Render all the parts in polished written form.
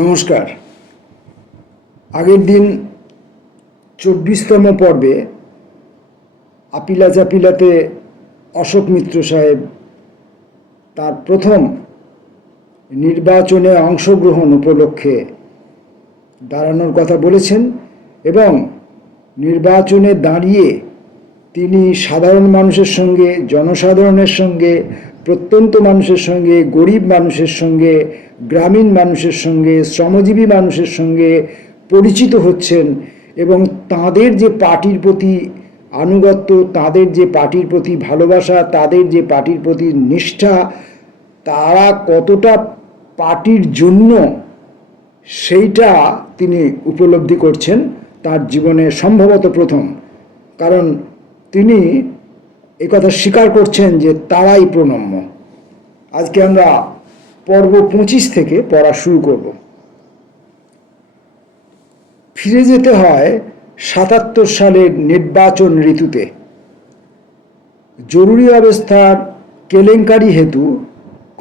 নমস্কার। আগের দিন 24তম পর্বে আপিলা চাপিলাতে অশোক মিত্র সাহেব তার প্রথম নির্বাচনে অংশগ্রহণ উপলক্ষে দাঁড়ানোর কথা বলেছেন এবং নির্বাচনে দাঁড়িয়ে তিনি সাধারণ মানুষের সঙ্গে, জনসাধারণের সঙ্গে, প্রত্যন্ত মানুষের সঙ্গে, গরিব মানুষের সঙ্গে, গ্রামীণ মানুষের সঙ্গে, শ্রমজীবী মানুষের সঙ্গে পরিচিত হচ্ছেন এবং তাদের যে পার্টির প্রতি আনুগত্য, তাদের যে পার্টির প্রতি ভালোবাসা, তাদের যে পার্টির প্রতি নিষ্ঠা, তারা কতটা পার্টির জন্য সেইটা তিনি উপলব্ধি করছেন তার জীবনে সম্ভবত প্রথম। কারণ তিনি একথা স্বীকার করছেন যে তারাই প্রণম্য। আজকে আমরা পর্ব 25 থেকে পড়া শুরু করব। ফিরে যেতে হয় 77 সালের নির্বাচন ঋতুতে। জরুরি অবস্থার কেলেঙ্কারি হেতু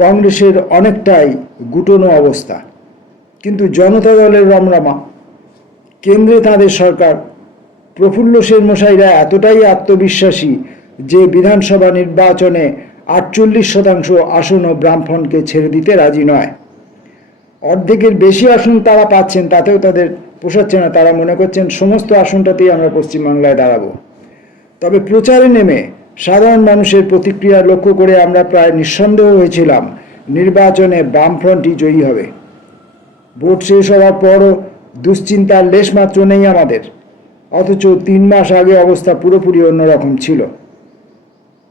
কংগ্রেসের অনেকটাই গুটোনো অবস্থা, কিন্তু জনতা দলের রমরমা, কেন্দ্রে তাদের সরকার, প্রফুল্ল সেন মশাইরা এতটাই আত্মবিশ্বাসী যে বিধানসভা নির্বাচনে 48% আসনও বামফ্রন্টকে ছেড়ে দিতে রাজি নয়। অর্ধেকের বেশি আসন তারা পাচ্ছেন, তাতেও তাদের পোষাচ্ছে না। তারা মনে করছেন সমস্ত আসনটাতেই আমরা পশ্চিমবাংলায় দাঁড়াবো। তবে প্রচারে নেমে সাধারণ মানুষের প্রতিক্রিয়া লক্ষ্য করে আমরা প্রায় নিঃসন্দেহ হয়েছিলাম নির্বাচনে বামফ্রন্টই জয়ী হবে। ভোট শেষ হওয়ার পরও দুশ্চিন্তার লেশমাত্র নেই আমাদের, অথচ 3 মাস আগে অবস্থা পুরোপুরি অন্যরকম ছিল।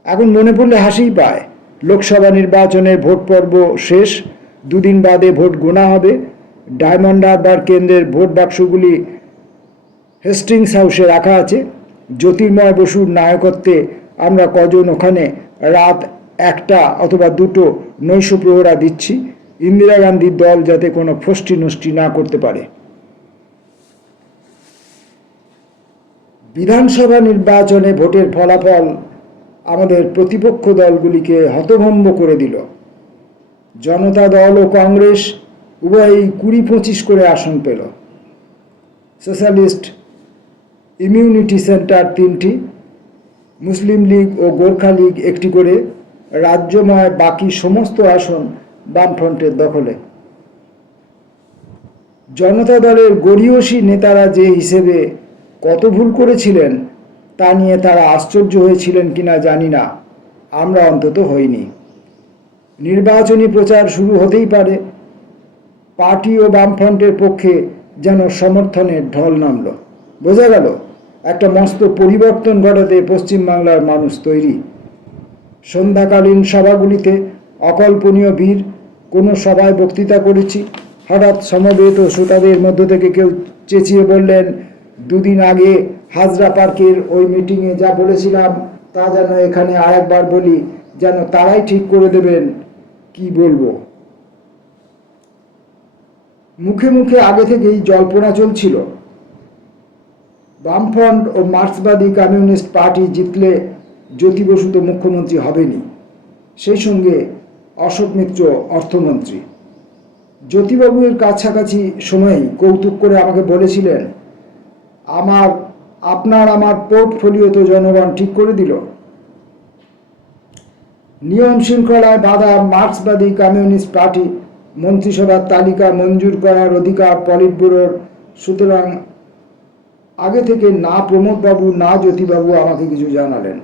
এখন মনে পড়লে হাসিই পায়। লোকসভা নির্বাচনের ভোট পর্ব শেষ, 2 দিন বাদে ভোট গোনা হবে। ডায়মন্ড হারবার কেন্দ্রের ভোট বাক্সগুলি হেস্টিংস হাউসে রাখা আছে। জ্যোতির্ময় বসুর নায়কত্বে আমরা কজন ওখানে রাত 1টা অথবা 2টো নৈশ প্রহরা দিচ্ছি, ইন্দিরা গান্ধীর দল যাতে কোনো ফষ্টি নষ্টি না করতে পারে। বিধানসভা নির্বাচনে ভোটের ফলাফল আমাদের প্রতিপক্ষ দলগুলিকে হতভম্ব করে দিল। জনতা দল ও কংগ্রেস উভয়ই 20-25 করে আসন পেল। সোশ্যালিস্ট ইমিউনিটি সেন্টার 3টি, মুসলিম লীগ ও গোর্খা লীগ 1টি করে, রাজ্যময় বাকি সমস্ত আসন বামফ্রন্টের দখলে। জনতা দলের গরীয়সী নেতারা যে হিসেবে কত ভুল করেছিলেন তা নিয়ে তারা আশ্চর্য হয়েছিলেন কিনা জানি না, আমরা অন্তত হইনি। নির্বাচনী প্রচার শুরু হতেই পারে পার্টি ও বামফ্রন্টের পক্ষে যেন সমর্থনের ঢল নামল। বোঝা গেল একটা মস্ত পরিবর্তন ঘটাতে পশ্চিমবাংলার মানুষ তৈরি। সন্ধ্যাকালীন সভাগুলিতে অকল্পনীয় ভিড়। কোনো সভায় বক্তৃতা করেছি, হঠাৎ সমবেত শ্রোতাদের মধ্য থেকে কেউ চেঁচিয়ে বললেন, 2 দিন আগে হাজরা পার্কের ওই মিটিংয়ে যা বলেছিলাম তা যেন এখানে আরেকবার বলি, যেন তারাই ঠিক করে দেবেন কি বলবো। মুখে মুখে আগে থেকেই জল্পনা চলছিল বামফ্রন্ট ও মার্ক্সবাদী কমিউনিস্ট পার্টি জিতলে জ্যোতি বসু তো মুখ্যমন্ত্রী হবেনি, সেই সঙ্গে অশোক মিত্র অর্থমন্ত্রী। জ্যোতিবাবু এর কাছাকাছি সময়েই কৌতুক করে আমাকে বলেছিলেন, আমার পোর্টফোলিও তো জনগণ ঠিক করে দিল। নিয়ম শৃঙ্খলায় বাধা মার্ক্সবাদী কমিউনিস্ট পার্টি মন্ত্রিসভার তালিকা মঞ্জুর করার অধিকার পলিট ব্যুরোর, সুতরাং আগে থেকে না প্রমোদবাবু না জ্যোতিবাবু আমাকে কিছু জানালেন।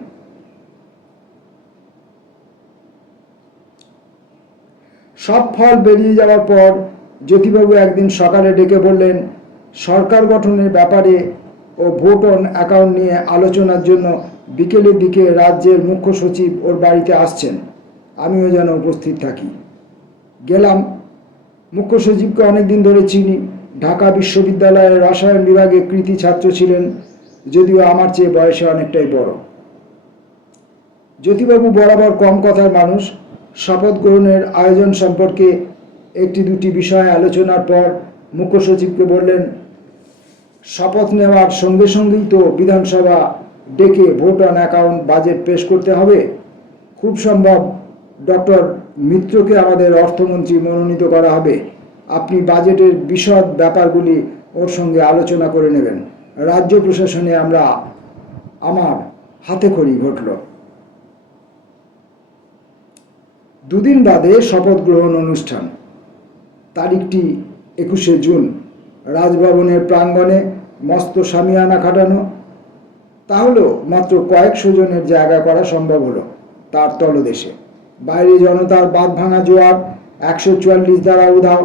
সব ফল বেরিয়ে যাওয়ার পর জ্যোতিবাবু একদিন সকালে ডেকে বললেন, সরকার গঠনের ব্যাপারে ও ভোট অন অ্যাকাউন্ট নিয়ে আলোচনার জন্য বিকেলের দিকে রাজ্যের মুখ্য সচিব ওর বাড়িতে আসছেন, আমিও যেন উপস্থিত থাকি। গেলাম। মুখ্য সচিবকে অনেকদিন ধরে চিনি, ঢাকা বিশ্ববিদ্যালয়ের রসায়ন বিভাগে কৃতি ছাত্র ছিলেন, যদিও আমার চেয়ে বয়সে অনেকটাই বড়। জ্যোতিবাবু বরাবর কম কথার মানুষ। শপথ গ্রহণের আয়োজন সম্পর্কে 1-2টি বিষয় আলোচনার পর মুখ্য সচিবকে বললেন, শপথ নেওয়ার সঙ্গে সঙ্গেই তো বিধানসভা ডেকে ভোট অন অ্যাকাউন্ট বাজেট পেশ করতে হবে। খুব সম্ভব ডক্টর মিত্রকে আমাদের অর্থমন্ত্রী মনোনীত করা হবে। আপনি বাজেটের বিশদ ব্যাপারগুলি ওর সঙ্গে আলোচনা করে নেবেন। রাজ্য প্রশাসনে আমার হাতেখড়ি ঘটল। দুদিন বাদে শপথ গ্রহণ অনুষ্ঠান। তারিখটি 21শে জুন। রাজভবনের প্রাঙ্গণে মস্ত সামিয়ানা খাটানো। তাহলেও মাত্র কয়েকশো জনের জায়গা করা সম্ভব হলো তার তলদেশে। বাইরে জনতার বাঁধ ভাঙা জোয়ার, 144 দ্বারা উধাও।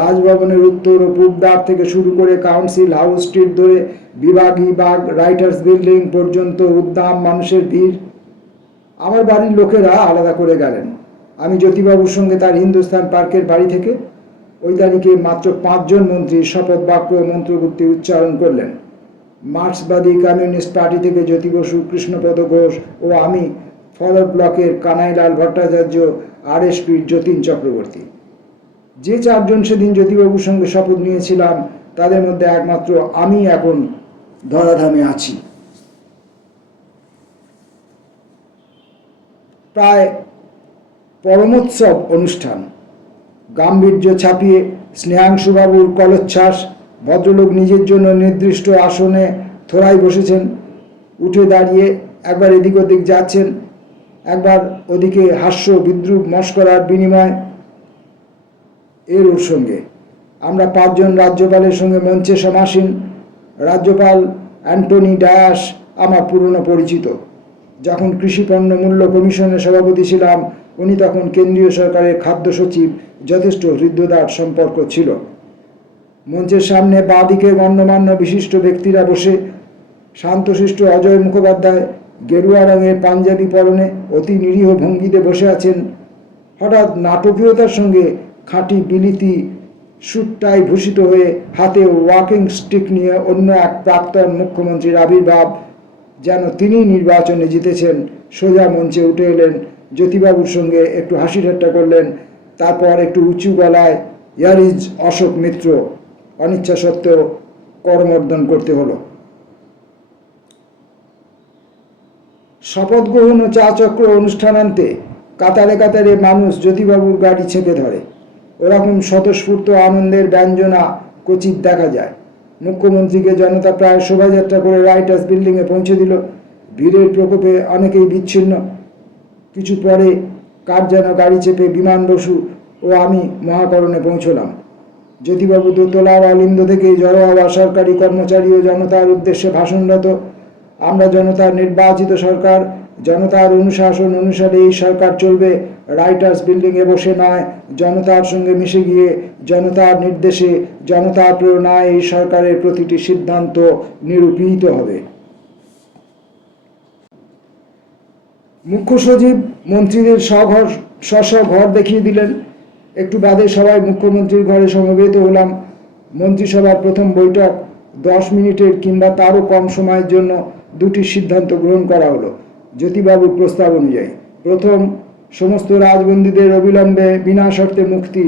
রাজভবনের উত্তর ও পূর্ব দ্বার থেকে শুরু করে কাউন্সিল হাউস স্ট্রিট ধরে বিভাগী বাগ, রাইটার্স বিল্ডিং পর্যন্ত উদ্দাম মানুষের ভিড়। আমার বাড়ির লোকেরা আলাদা করে গেলেন। আমি জ্যোতিবাবুর সঙ্গে তার হিন্দুস্তান পার্কের বাড়ি থেকে। ওই তারিখে মাত্র 5 জন মন্ত্রী শপথ বাক্য মন্ত্রগুপ্তি উচ্চারণ করলেন। মার্ক্সবাদী কমিউনিস্ট পার্টি থেকে জ্যোতি বসু, কৃষ্ণপদ ঘোষ ও আমি, ফরওয়ার্ড ব্লকের কানাইলাল ভট্টাচার্য, আরএসপির যতীন চক্রবর্তী। যে 4 জন সেদিন জ্যোতিবাবুর সঙ্গে শপথ নিয়েছিলাম তাদের মধ্যে একমাত্র আমি এখন ধরাধামে আছি। প্রায় পরমোৎসব অনুষ্ঠান। গাম্ভীর্য ছাপিয়ে স্নেহাংশুবাবুর কলোচ্ছ্বাস। ভদ্রলোক নিজের জন্য নির্দিষ্ট আসনে থোড়ায় বসেছেন। উঠে দাঁড়িয়ে একবার এদিক ওদিক যাচ্ছেন, একবার ওদিকে হাস্য বিদ্রুপ মস্করার বিনিময় ওর সঙ্গে। আমরা 5 জন রাজ্যপালের সঙ্গে মঞ্চে সমাসীন। রাজ্যপাল অ্যান্টনি ডায়াস আমার পুরনো পরিচিত। যখন কৃষিপণ্য মূল্য কমিশনের সভাপতি ছিলাম, উনি তখন কেন্দ্রীয় সরকারের খাদ্য সচিব। যথেষ্ট হৃদ্যতার সম্পর্ক ছিল। মঞ্চের সামনে বাঁ দিকে গণ্যমান্য বিশিষ্ট ব্যক্তিরা বসে। শান্তশিষ্ট অজয় মুখোপাধ্যায় গেরুয়া রঙের পাঞ্জাবি পরনে অতি নিরীহ ভঙ্গিতে বসে আছেন। হঠাৎ নাটকীয়তার সঙ্গে খাঁটি বিলিতি স্যুটটাই ভূষিত হয়ে হাতে ওয়াকিং স্টিক নিয়ে অন্য এক প্রাক্তন মুখ্যমন্ত্রীর আবির্ভাব। যেন তিনি নির্বাচনে জিতেছেন। সোজা মঞ্চে উঠে এলেন, জ্যোতিবাবুর সঙ্গে একটু হাসি ঠাট্টা করলেন। তারপর একটু উঁচু গলায়, হিয়ার ইজ অশোক মিত্র। অনিচ্ছা সত্ত্বেও করমর্দন করতে হলো। শপথ গ্রহণ ও চা চক্র অনুষ্ঠানান্তে কাতারে কাতারে মানুষ জ্যোতিবাবুর গাড়ি ছেপে ধরে। ওরকম স্বতঃস্ফূর্ত আনন্দের ব্যঞ্জনা ক্বচিৎ দেখা যায়। মুখ্যমন্ত্রীকে জনতা প্রায় শোভাযাত্রা করে রাইটার্স বিল্ডিংয়ে পৌঁছে দিল। ভিড়ের প্রকোপে অনেকেই বিচ্ছিন্ন। কিছু পরে কার যেন গাড়ি চেপে বিমান বসু ও আমি মহাকরণে পৌঁছলাম। জ্যোতিবাবু দোতলার অলিন্দ থেকে জড়ো হওয়া সরকারি কর্মচারী ও জনতার উদ্দেশ্যে ভাষণরত। আমরা জনতার নির্বাচিত সরকার। জনতার অনুশাসন অনুসারে এই সরকার চলবে। রাইটার্স বিল্ডিংয়ে বসে নয়, জনতার সঙ্গে মিশে গিয়ে জনতার নির্দেশে, জনতার প্রেরণায় এই সরকারের প্রতিটি সিদ্ধান্ত নিরূপিত হবে। মুখ্য সচিব মন্ত্রীদের স্ব ঘর দেখিয়ে দিলেন। একটু বাদে সবাই মুখ্যমন্ত্রীর ঘরে সমবেত হলাম। মন্ত্রিসভার প্রথম বৈঠক। 10 মিনিটের কিংবা তারও কম সময়ের জন্য 2টি সিদ্ধান্ত গ্রহণ করা হলো জ্যোতিবাবুর প্রস্তাব অনুযায়ী। প্রথম, সমস্ত রাজবন্দীদের অবিলম্বে বিনা শর্তে মুক্তি।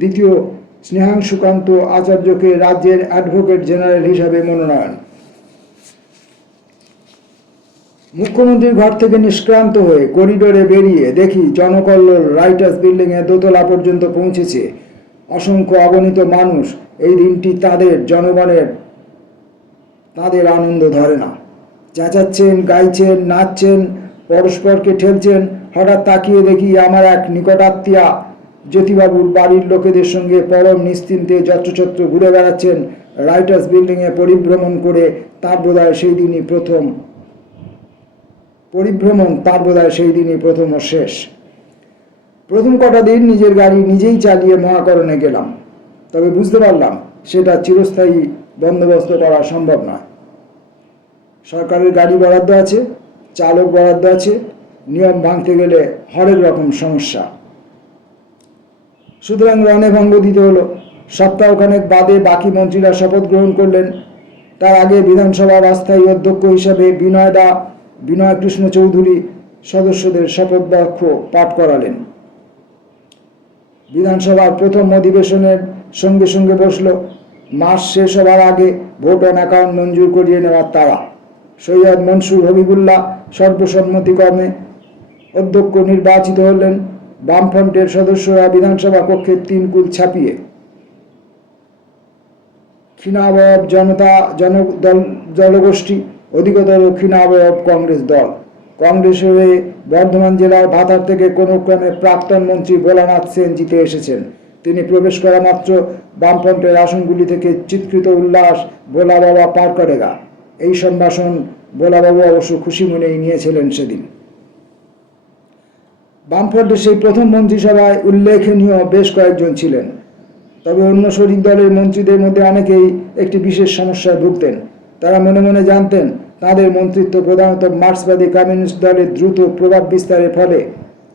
দ্বিতীয়, স্নেহাংশুকান্ত আচার্যকে রাজ্যের অ্যাডভোকেট জেনারেল হিসাবে মনোনয়ন। মুখ্যমন্ত্রীর ঘর থেকে নিষ্ক্রান্ত হয়ে করিডোরে বেরিয়ে দেখি জনকল্লোল রাইটার্স বিল্ডিংয়ে দোতলা পর্যন্ত পৌঁছেছে। অসংখ্য অগণিত মানুষ। এই দিনটি তাদের জনগণের, তাদের আনন্দ ধরে না। চেঁচাচ্ছেন, গাইছেন, নাচছেন, পরস্পরকে ঠেলছেন। হঠাৎ তাকিয়ে দেখি আমার এক নিকটাত্মীয়া জ্যোতিবাবুর বাড়ির লোকেদের সঙ্গে পরম নিশ্চিন্তে যত্রছত্র ঘুরে বেড়াচ্ছেন রাইটার্স বিল্ডিংয়ে পরিভ্রমণ করে। তার বোধহয় সেই দিনই প্রথম ও শেষ। প্রথম কটা দিন নিজের গাড়ি নিজেই চালিয়ে মহাকরণে গেলাম। তবে বুঝতে পারলাম সেটা চিরস্থায়ী বন্দোবস্ত করা সম্ভব নয়। সরকারের গাড়ি বরাদ্দ আছে, চালক বরাদ্দ আছে, নিয়ম ভাঙতে গেলে হরেক রকম সমস্যা। সুতরাং রণে ভঙ্গ দিতে হলো। সপ্তাহখানেক বাদে বাকি মন্ত্রীরা শপথ গ্রহণ করলেন। তার আগে বিধানসভার অস্থায়ী অধ্যক্ষ হিসাবে বিনয় কৃষ্ণ চৌধুরী সদস্যদের শপথ বাক্য পাঠ করালেন। বিধানসভার প্রথম অধিবেশনের সঙ্গে সঙ্গে বসল। মাস শেষ হবার আগে ভোট অন অ্যাকাউন্ট মঞ্জুর করিয়ে নেওয়ার তাড়া। সৈয়দ মনসুর হবিবুল্লাহ সর্বসম্মতিক্রমে অধ্যক্ষ নির্বাচিত হলেন। বামফ্রন্টের সদস্যরা বিধানসভা কক্ষের 3 কুল ছাপিয়ে ক্ষীণাবয়ব জনগোষ্ঠী, অধিকতর ক্ষীণাবয়ব কংগ্রেস দল। কংগ্রেসের হয়ে বর্ধমান জেলার ভাতার থেকে কোনো ক্রমে প্রাক্তন মন্ত্রী ভোলানাথ সেন জিতে এসেছেন। তিনি প্রবেশ করা মাত্র বামফ্রন্টের আসনগুলি থেকে চিৎকৃত উল্লাস, ভোলা বাবা পার করেগা। এই সম্ভাষণ ভোলাবাবু অবশ্য খুশি মনেই নিয়েছিলেন সেদিন। বামফ্রন্টের সেই প্রথম মন্ত্রিসভায় উল্লেখনীয় বেশ কয়েকজন ছিলেন, তবে অন্য শরিক দলের মন্ত্রীদের মধ্যে অনেকেই একটি বিশেষ সমস্যায় ভুগতেন। তারা মনে মনে জানতেন তাদের মন্ত্রিত্ব প্রধানত মার্ক্সবাদী কমিউনিস্ট দলের দ্রুত প্রভাব বিস্তারের ফলে,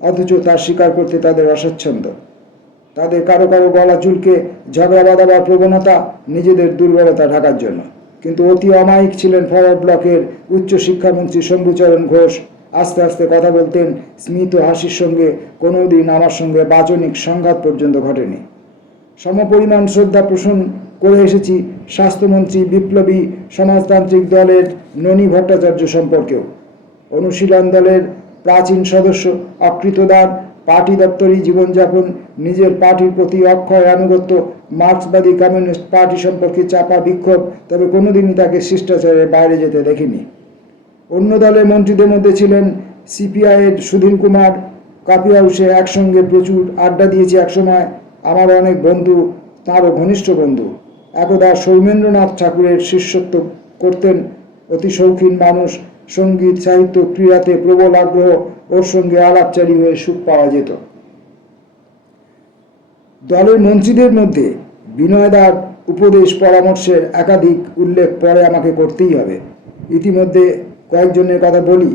অথচ তা স্বীকার করতে তাদের অস্বচ্ছন্দ। তাদের কারো কারো গলা চুলকে ঝগড়া বাঁধাবার প্রবণতা নিজেদের দুর্বলতা ঢাকার জন্য। কিন্তু অতি অমায়িক ছিলেন ফরওয়ার্ড ব্লকের উচ্চ শিক্ষামন্ত্রী শম্ভুচরণ ঘোষ। আস্তে আস্তে কথা বলতেন, স্মিত হাসির সঙ্গে। কোনোদিন আমার সঙ্গে বাচনিক সংঘাত পর্যন্ত ঘটেনি। সমপরিমাণ শ্রদ্ধা পোষণ করে এসেছি স্বাস্থ্যমন্ত্রী বিপ্লবী সমাজতান্ত্রিক দলের ননী ভট্টাচার্য সম্পর্কেও। অনুশীলন দলের প্রাচীন সদস্য, অকৃতদার, পার্টি দপ্তরি জীবনযাপন, নিজের পার্টির প্রতি অক্ষয় আনুগত্য, মার্ক্সবাদী কমিউনিস্ট পার্টি সম্পর্কে চাপা বিক্ষোভ, তবে কোনোদিনই তাকে শিষ্টাচারের বাইরে যেতে দেখিনি। অন্য দলের মন্ত্রীদের মধ্যে ছিলেন সিপিআইয়ের সুধীন কুমার। কফি হাউসে একসঙ্গে প্রচুর আড্ডা দিয়েছি একসময়। আমার অনেক বন্ধু, তাঁরও ঘনিষ্ঠ বন্ধু। একদা সৌমেন্দ্রনাথ ঠাকুরের শিষ্যত্ব করতেন। অতি শৌখিন মানুষ, সঙ্গীত, সাহিত্য, ক্রীড়াতে প্রবল আগ্রহ। ওর সঙ্গে আলাপচারী হয়ে সুখ পাওয়া যেত। দলের মন্ত্রীদের মধ্যে বিনয়দার উপদেশ পরামর্শের একাধিক উল্লেখ পরে আমাকে করতেই হবে। ইতিমধ্যে কয়েকজনের কথা বলি।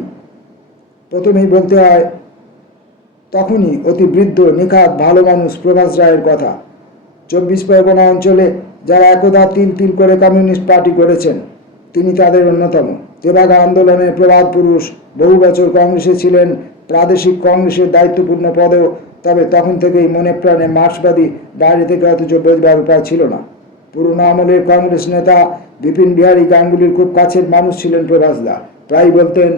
প্রথমেই বলতে হয় তখনই অতি বৃদ্ধ নিখাত ভালো মানুষ প্রভাস রায়ের কথা। 24 পরগনা অঞ্চলে যারা একদা তিল তিল করে কমিউনিস্ট পার্টি করেছেন, তিনি তাদের অন্যতম। তেভাগা আন্দোলনের প্রবাদ পুরুষ, বহু বছর কংগ্রেসে ছিলেন, প্রাদেশিক কংগ্রেসের দায়িত্বপূর্ণ পদেও। তবে তখন থেকেই মনে প্রাণে মার্ক্সবাদী, বাইরে থেকে অথচ বোঝবার উপায় ছিল না। পুরোনো আমলের কংগ্রেস নেতা বিপিন বিহারী গাঙ্গুলির খুব কাছের মানুষ ছিলেন প্রভাসদা। প্রায় বলতেন,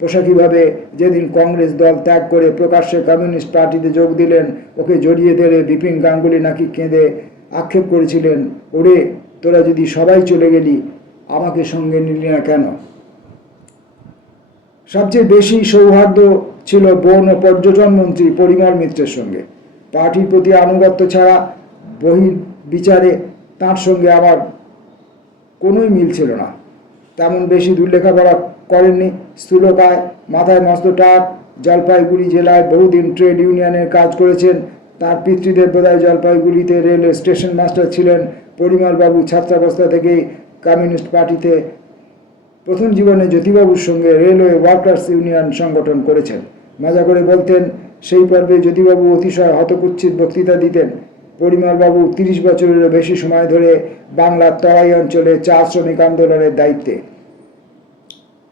পোশাকিভাবে যেদিন কংগ্রেস দল ত্যাগ করে প্রকাশ্যে কমিউনিস্ট পার্টিতে যোগ দিলেন, ওকে জড়িয়ে ধরে বিপিন গাঙ্গুলি নাকি কেঁদে আক্ষেপ করেছিলেন, ওরে তোরা যদি সবাই চলে গেলি, আমাকে সঙ্গে নিলি না কেন? সবচেয়ে বেশি সৌহার্দ্য ছিল বন ও পর্যটন মন্ত্রী পরিমল মিত্রের সঙ্গে। পার্টির প্রতি আনুগত্য ছাড়া বহির্বিচারে তাঁর সঙ্গে আমার কোনোই মিল ছিল না। তেমন বেশি দূর লেখাপড়া করেননি, স্থূলকায়, মাথায় মস্ত টাক। জলপাইগুড়ি জেলায় বহুদিন ট্রেড ইউনিয়নের কাজ করেছেন। তার পিতৃদেব বোধহয় জলপাইগুড়িতে রেলের স্টেশন মাস্টার ছিলেন। পরিমলবাবু ছাত্রাবস্থা থেকেই কমিউনিস্ট পার্টিতে, প্রথম জীবনে জ্যোতিবাবুর সঙ্গে রেলওয়ে ওয়ার্কার্স ইউনিয়ন সংগঠন করেছেন। মজা করে বলতেন, সেই পর্বে জ্যোতিবাবু অতিশয় হতকুচ্ছিত বক্তৃতা দিতেন। পরিমলবাবু 30 বছরেরও বেশি সময় ধরে বাংলার তরাই অঞ্চলে চা শ্রমিক আন্দোলনের দায়িত্বে।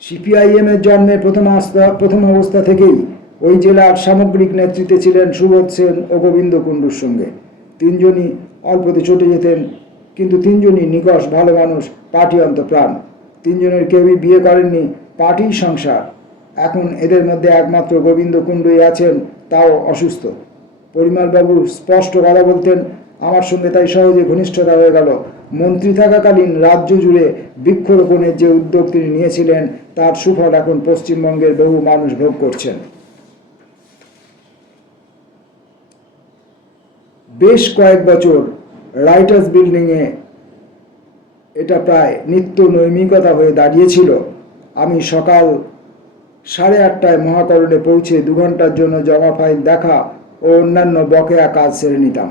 সিপিআইএম এর জন্মের প্রথম অবস্থা থেকেই ওই জেলার সামগ্রিক নেতৃত্বে ছিলেন সুবোধ সেন ও গোবিন্দ কুণ্ডুর সঙ্গে। তিনজনই অল্পতে চটে যেতেন, কিন্তু তিনজনই নিকষ ভালো মানুষ, পার্টি অন্তঃপ্রাণ। তিনজনের কেউই বিয়ে করেননি, পার্টিই সংসার। এখন এদের মধ্যে একমাত্র গোবিন্দ কুণ্ডুই আছেন, তাও অসুস্থ। পরিমলবাবু স্পষ্ট কথা বলতেন, আমার সঙ্গে তাই সহজে ঘনিষ্ঠতা হয়ে গেল। মন্ত্রী থাকাকালীন রাজ্য জুড়ে বৃক্ষরোপণের যে উদ্যোগ তিনি নিয়েছিলেন, তার সুফল এখন পশ্চিমবঙ্গের বহু মানুষ ভোগ করছেন। বেশ কয়েক বছর রাইটার্স বিল্ডিংয়ে এটা প্রায় নিত্য নৈমিকতা হয়ে দাঁড়িয়েছিল। আমি সকাল 8:30টায় মহাকরণে পৌঁছে 2 ঘন্টার জন্য জমা ফাইল দেখা ও অন্যান্য বকেয়া কাজ সেরে নিতাম।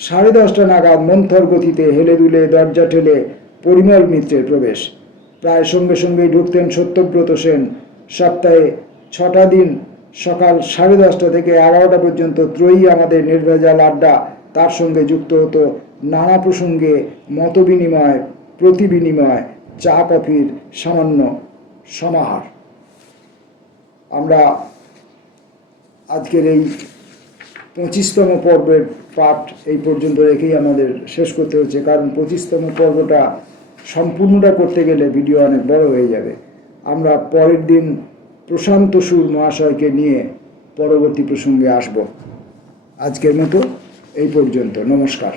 10:30 নাগাদ মন্থর গতিতে হেলে দুলে দরজা ঠেলে পরিমল মিত্রের প্রবেশ। প্রায় সঙ্গে সঙ্গেই ঢুকতেন সত্যব্রত সেন। সপ্তাহে 6টা দিন সকাল 10:30 থেকে 11টা পর্যন্ত ত্রয়ী আমাদের নির্ভেজাল আড্ডা। তার সঙ্গে যুক্ত হতো নানা প্রসঙ্গে মতবিনিময়, প্রতিবিনিময়, চা কফির সামান্য সমাহার। আমরা আজকের এই 25তম পর্বের পাঠ এই পর্যন্ত রেখেই আমাদের শেষ করতে হচ্ছে, কারণ 25তম পর্বটা সম্পূর্ণটা করতে গেলে ভিডিও অনেক বড় হয়ে যাবে। আমরা পরের দিন প্রশান্ত সুর মহাশয়কে নিয়ে পরবর্তী প্রসঙ্গে আসব। আজকের মতো এই পর্যন্ত, নমস্কার।